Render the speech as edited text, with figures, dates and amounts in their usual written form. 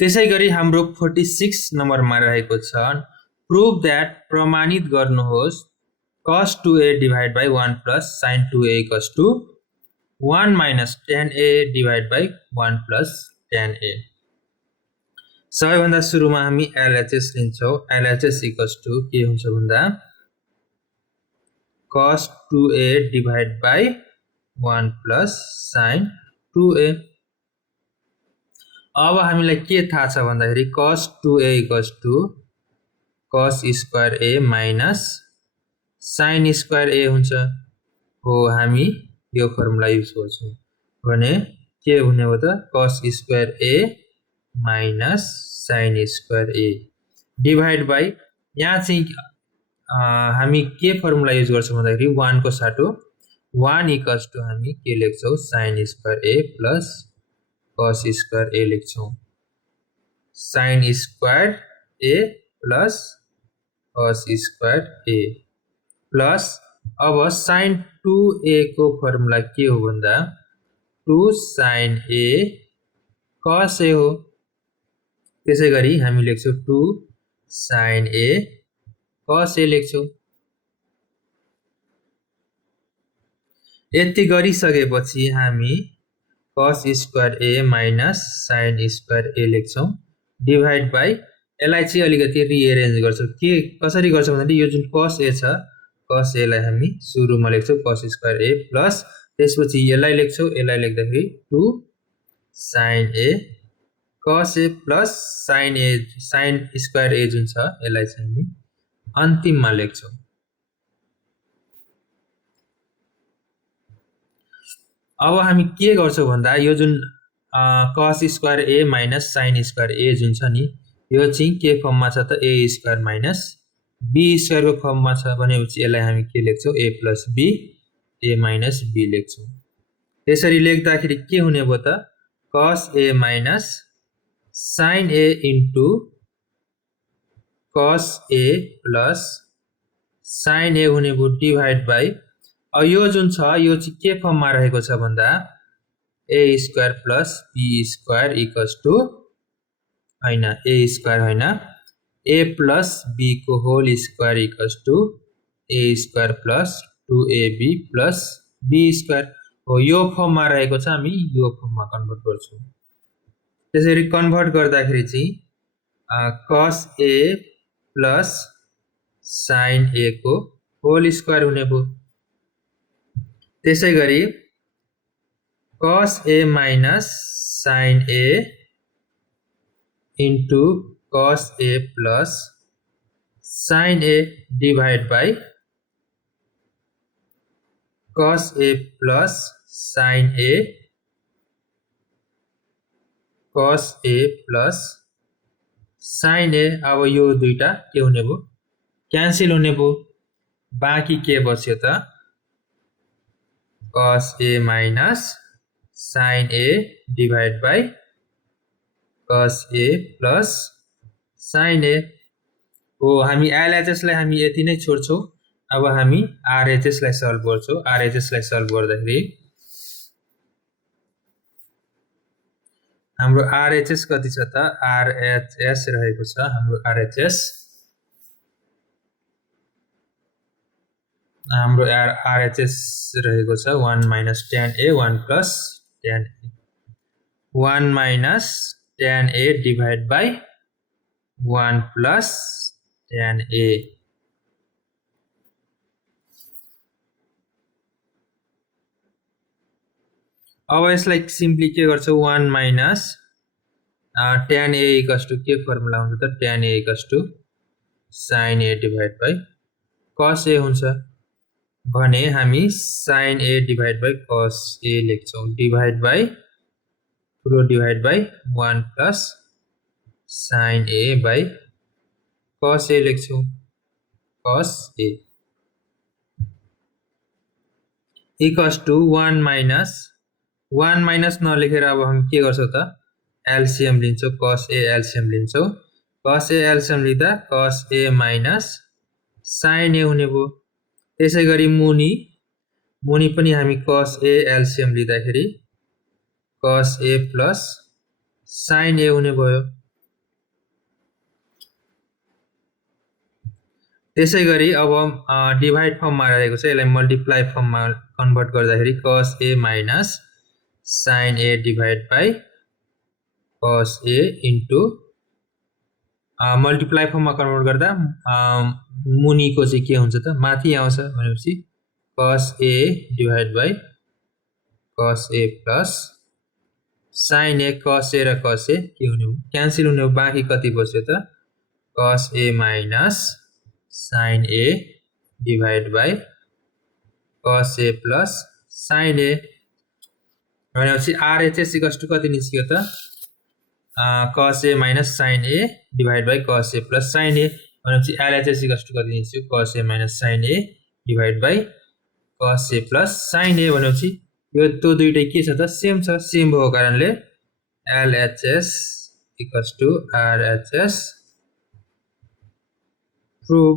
त्यसैगरी हाम्रो 46 नम्बरमा रहेको छ प्रुभ दैट प्रमाणित गर्नुहोस् cos 2a divided by 1 plus sin 2a equals to 1 minus tan a divided by 1 plus tan a. सबैभन्दा सुरुमा हामी LHS लिन्छौं. LHS equals to के हुन्छ भन्दा cos 2a divided by 1 plus sin 2a. अब हामीलाई के थाहा छ भन्दाखेरि cos 2a equals to cos square a minus sin square a हुन्छ. हो हामी यो फर्मुला युज गर्छौं भने के हुने हो त cos square a minus sin square a divide by यहाँ चाहिँ हामी के फर्मुला युज गर्छौं भन्दाखेरि 1 को साटो 1 इक्वल्स टु हामी के लेख्छौं sin square a plus cos square a लेख्छौं. sin square a plus cos square a plus अब sin 2a को फर्मुला के हो भन्दा 2 sin a cos a हो. त्यसैगरी हामी लेख्छौं 2 sin a cos a लेख्छौं. यति गरिसकेपछि हामी cos square a minus sin square a लेख्छौं डिवाइड बाइ यसलाई चाहिँ अलिकति रिअरेन्ज गर्छौं. के कसरी गर्छौं भन्दा यो जुन cos a छ cos a लाई हामी सुरुमा लेख्छौं cos square a plus त्यसपछि यसलाई लेख्छौं. यसलाई लेख्दाखेरि 2 sin a cos a plus sin square a जुन छ यसलाई चाहिँ हामी अन्तिममा लेख्छौं. अब हामी के गर्छौं भन्दा यो जुन cos square a minus sin square a जुन छ नि यो चाहिँ के फर्ममा छ त a square minus b square को फर्ममा छ भनेपछि यसलाई हामी के लेख्छौं a plus b a minus b लेख्छौं. त्यसरी लेख्दाखेरि के हुने भयो त cos a minus sin a into cos a plus sin a हुने भयो डिवाइड बाइ अब यो जुन छ यो चाहिँ के फर्ममा रहेको छ भन्दा a square plus b square equals to हैन a square हैन a plus b को whole square equals to a square plus 2ab plus b square हो. यो फर्ममा रहेको छ हामी यो फर्ममा कन्भर्ट गर्छौं. त्यसरी कन्भर्ट गर्दाखेरि चाहिँ cos a plus sin a को होल स्क्वायर हुने भयो. त्यसैगरी cos a minus sin a into cos a plus sin a divided by cos a plus sin a cos a plus sin a. अब यो दुईटा के हुने भयो क्यान्सल हुने भयो. बाँकी के बच्यो त cos a minus sin a divided by cos a plus sin a हो. हामी LHS लाई हामी यति नै छोड्छौं. अब हामी RHS लाई सल्भ गर्छौं. RHS लाई सल्भ गर्दाखेरि हाम्रो RHS कति छ त RHS रहेको छ. हाम्रो RHS रहेको छ 1 minus tan a 1 plus tan a 1 minus tan a divided by 1 plus tan a. अब यसलाई सिम्पली के गर्छौं 1 minus tan a equals to के फर्मुला हुन्छ त tan a equals to sin a divided by cos a हुन्छ भने हामी sin a divided by cos a लेख्छौं डिवाइड बाइ पुरो divide by 1 plus sin a by cos a लेख्छौं cos a equals to 1 minus नलेखेर अब हामी के गर्छौं त एलसीएम लिन्छौं cos a एलसीएम लिन्छौं. cos a एलसीएम लिँदा cos a minus sin a हुने भयो. त्यसैगरी मुनि पनि हामी cos a एलसीएम लिँदाखेरि cos a plus sin a हुने भयो. त्यसैगरी अब डिभाइड फर्ममा रहेको छ, यसलाई मल्टिप्लाई फर्ममा कन्भर्ट गर्दाखेरि cos a minus sin a divide by cos a into multiply फर्ममा कन्भर्ट गर्दा मुनिको चाहिँ के हुन्छ त, माथि आउँछ भनेपछि cos a divide by cos a plus sin a, cos a र cos a के हुने हो, क्यान्सल हुने हो, बाँकी कति बस्यो त cos a minus sin a divide by cos a plus sin a भनेपछि RHS इक्वल्स टु कति निस्क्यो त cos a minus sin a divide by cos a plus sin a भनेपछि LHS इक्वल्स टु कति निस्क्यो cos a minus sin a divide by cos a plus sin a भनेपछि यो त्यो दुईटै के छ त, सेम छ, सेम भएको कारणले LHS equals to RHS prove.